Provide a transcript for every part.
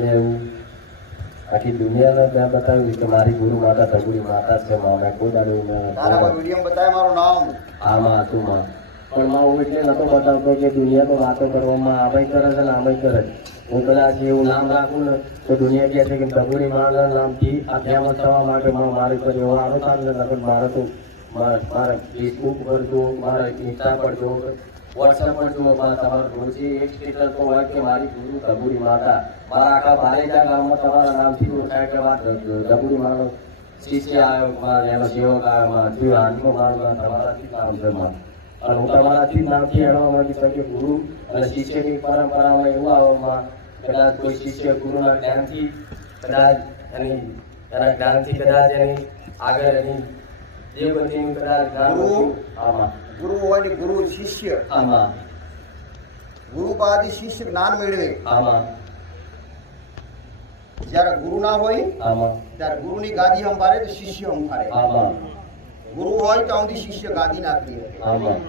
એવું આખી દુનિયાને ત્યાં બતાવ્યું કે મારી ગુરુ માતા ધગુડી માતા છે મેં કોઈ દાડો વિડીયો બતાવે મારું નામ આમાં હતું માં પણ માં હું એટલે નતો બતાવતો કે દુનિયા તો વાતો કરવામાં આમય કરે છે ને આમય કરે છે. હું કદાચ એવું નામ રાખું ને તો દુનિયા કહે છે કે ધગુડી માના નામથી આ ફેમસ થવા માટે મારી પર એવો આરોપ આવે ને નકર મારે તો મારા ફેસબુક પર જો મારા ઇન્સ્ટા પર જો વોટ્સએપ પર જો તમારા રોજે એક સ્ટેટસ તો હોય કે મારી ગુરુ ધગુડી માતા મારા આખા ભારેજા ગામમાં તમારા નામથી ઓળખાય કે વાત ધગુડી માનો શિષ્ય આવ્યો એનો સેવક આવ્યો હાથમાં મારવા તમારાથી નામ છે અને હું તમારાથી નામથી એડવા માંગી છું કે ગુરુ અને શિષ્યની પરંપરામાં એવું આવવામાં કદાચ કોઈ શિષ્ય ગુરુના જ્ઞાનથી કદાચ એના જ્ઞાનથી કદાચ એની આગળ એની જે બધીનું કદાચ જ્ઞાન આમાં ગુરુ હોય ને ગુરુ શિષ્ય આમાં ગુરુ પાસેથી શિષ્ય જ્ઞાન મેળવે આમાં જ્યારે ગુરુ ના હોય આમાં ત્યારે ગુરુની ગાદી સંભાળે તો શિષ્ય સંભાળે આમાં ગુરુ હોય તો સુધી શિષ્ય ગાદી ના કરી આમાં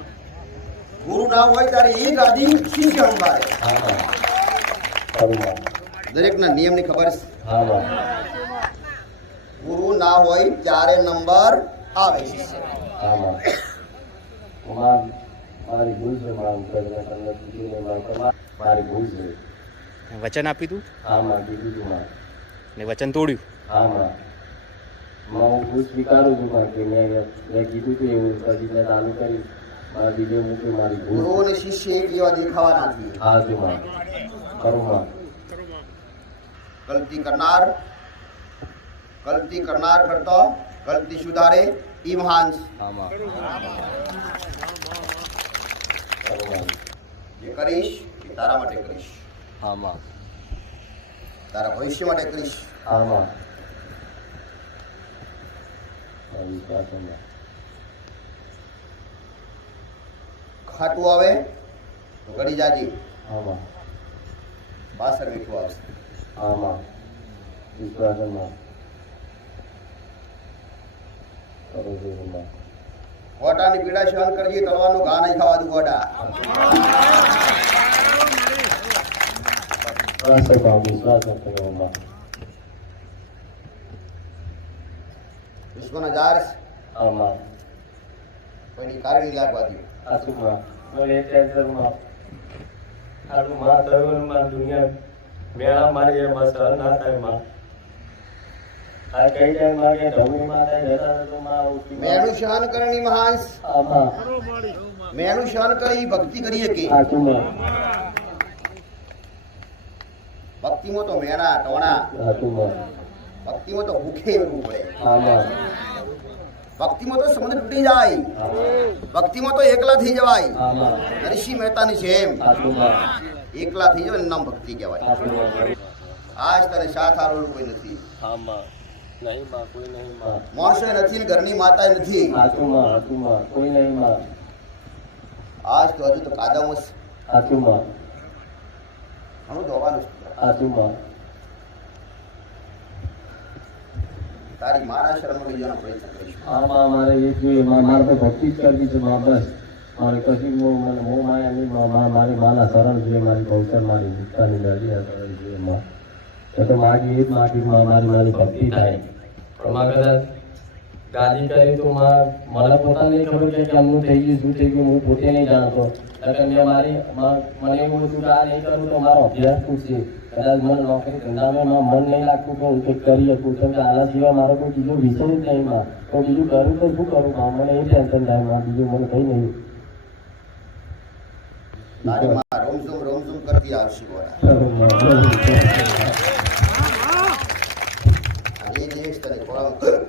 ગુરુ ના હોય ત્યારે એ ગાદી શિષ્ય સંભાળે આમાં દરેક ના નિયમ ની ખબર છે. આમાં ગુરુ ના હોય ત્યારે નંબર આવે શિષ્ય આમાં મારી ભૂલ છે મારી ભૂલ છે વચન આપ્યું તું આમાં કીધું તું ને વચન તોડ્યું આમાં હું ભૂલ સ્વીકારું છું કે મેં કીધું તું એવું પછી મેં ચાલુ કરી મારા બીજે મૂકી મારી ભૂલ ગુરુ અને શિષ્ય એક જેવા દેખાવાના નથી. હા તું માં કરું માં ગલતી કરનાર કરતો ગલતી સુધારે ઈ મહાન છે. આમાં જે કરીશ એ તારા માટે કરીશ, આમાં તારા ભવિષ્ય માટે કરીશ. આમાં વિશ્વાસમાં ખાટું આવે તો ઘડી જાજી, આમાં પાછળ મીઠું આવશે. આમાં વિશ્વાસમાં કરું છું માં ગોટાની પીડા સહન કરજે, તલવારનું ઘા નહીં ખાવા દઉં ગોટા. વિશ્વાસ કર્યો માં વિશ્વના જાર આમાં કોઈની કારણી લાગવા દઉં. આસુમાં મને ટેન્શનમાં આટલું માં થયું માં દુનિયા મેળા મારી એમાં સહન ના થાય માં આ કઈ ટાઈમ લાગે ઢગુડી માં થાય જતા તો માં ઉઠી મેનું સહન કરણી મહાન છે. આમાં મેનું સહન કરી ભક્તિ કરી શકે. આસુમાં ભક્તિમાં તો મેણા ટોણા, આસુમાં ભક્તિમાં તો ભૂખે રહેવું પડે, આમાં ભક્તિમાં તો સમુદ્ર તૂટી જાય, ભક્તિમાં તો એકલા થઈ જવાય. આમાં ઋષિ મહેતાની જેમ આસુમાં એકલા થઈ જવાય, નામ ભક્તિ કહેવાય. આસુમાં આજ તને સાથ હારોલું કોઈ નથી, આમાં નહીં માં કોઈ નહીં માં માણસો નથી ને ઘરની માતા નથી. આસુમાં કોઈ નહીં માં આજ તો હજુ તો કાદામાં છે. આસુમાં ઘણું ધોવાનું છે. આસુમાં તારી મારા શરમ લઈ જવાનો પ્રયત્ન કરીશ. આમાં મારે એ જોઈએ મારે તો ભક્તિ જ કરવી છે માં બસ મારે કશું હું માયા નહીં મારી માના શરણ જોઈએ, મારી ભવસર મારી ભૂતકાની નદી કરવી જોઈએ માં એ તો માગી એ જ માગી મારી ભક્તિ થાય. માં કદાચ ગાદી કરી તો મને પોતાને ખબર છે કે અમનું થઈ ગયું શું થઈ ગયું હું પોતે નહીં જાણતો. એટલે મેં મને એવું હતું કે આ નહીં કરું તો મારો અભ્યાસ પૂછશે, કદાચ મને નોકરી ધંધામાં મન નહીં લાગતું કે હું કંઈક કરી શકું, કેમ કે આના સિવાય મારો કોઈ બીજો વિષય જ નહીં માં તો બીજું કરું તો શું કરું માં મને એ ટેન્શન થાય માં બીજું મને કંઈ નહીં. તારી માં રોમઝોમ કરતી આવશે ગોળા. એ દિવસ તને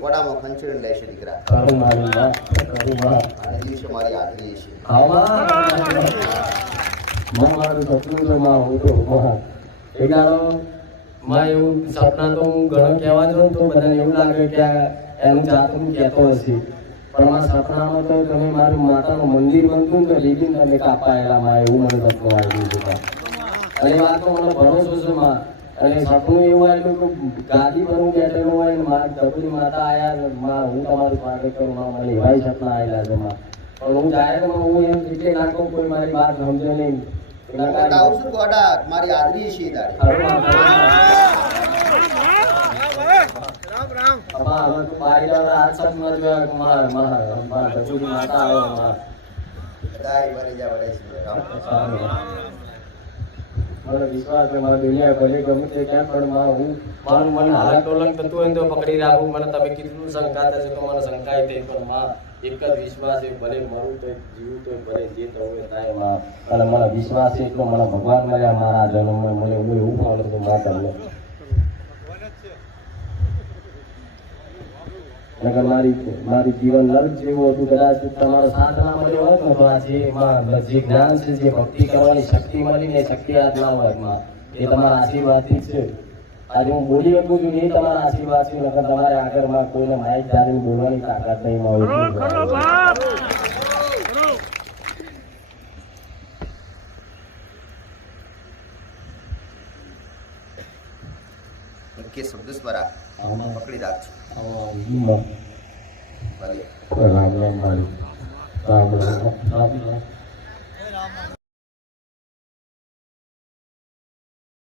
કોડામાં ખંચેડીને લેશે દીકરા, અને દિવસે મારી હાજરી છે. મારું સપનું તો માં હું તો એક દાડો માં એવું સપના તો હું ઘણો કહેવા જાઉં તો બધાને એવું લાગે કે એનું જાતનું કહેતો હશે, પણ મારા સપનામાં તો તમે મારું માતાનું મંદિર બનતું ને તો રીબીન તમે કાપાયેલા માં એવું મને સપનું આવ્યું હતું અને એ વાત તો મને ભરોસો છે માં. અને સપનું એવું આવ્યું કે ગાદી પર હું બેઠેલો હોય ને મારા ધગુડી માતા આવ્યા હું તમારું સ્વાગત કરું માં, મને એવા સપના આવેલા છે માં. પણ હું જાય તો હું એમ એટલે નાખું કોઈ મારી વાત સમજે નહીં. આવું છું ગોડા, મારી હાજરી છે તારી. બાપા અમે તું બારી લાવડા આજ સપના જોયા કે મારા દસુરી માતા આવ્યો માં બધાય મરી જા વળે મને વિશ્વાસ છે મારા દુનિયા ભલે ગમે તે ક્યાં પણ માં હું મારું મને હાલત ડોલન થતું હોય ને તો પકડી રાખું મને તમે કીધું શંકા થશે તો મને શંકાય થઈ પણ માં એક જ વિશ્વાસ છે ભલે મરું તો જીવું તો ભલે જે થવું હોય થાય માં અને મને વિશ્વાસ છે એટલો મને ભગવાન મળ્યા મારા જન્મમાં મને હું એવું પણ હતું માં તમને નકર મારી જીવન નર્ક જેવું હતું કદાચ તમારો સાથ ના મળ્યો હોત ને તો આજે જે જ્ઞાન છે જે ભક્તિ કરવાની શક્તિ મળી ને એ શક્તિ આજ ના હોય માં એ તમારા આશીર્વાદથી જ છે આજે હું બોલી શકું છું એ તમારા આશીર્વાદ છે નકર તમારે આગળમાં કોઈને માઇક જાણીને બોલવાની તાકાત નહીં મળે કે શબ્દ સ્વરા પકડી રાખજો ભલે રામ રામ રામ રામ રામ રામ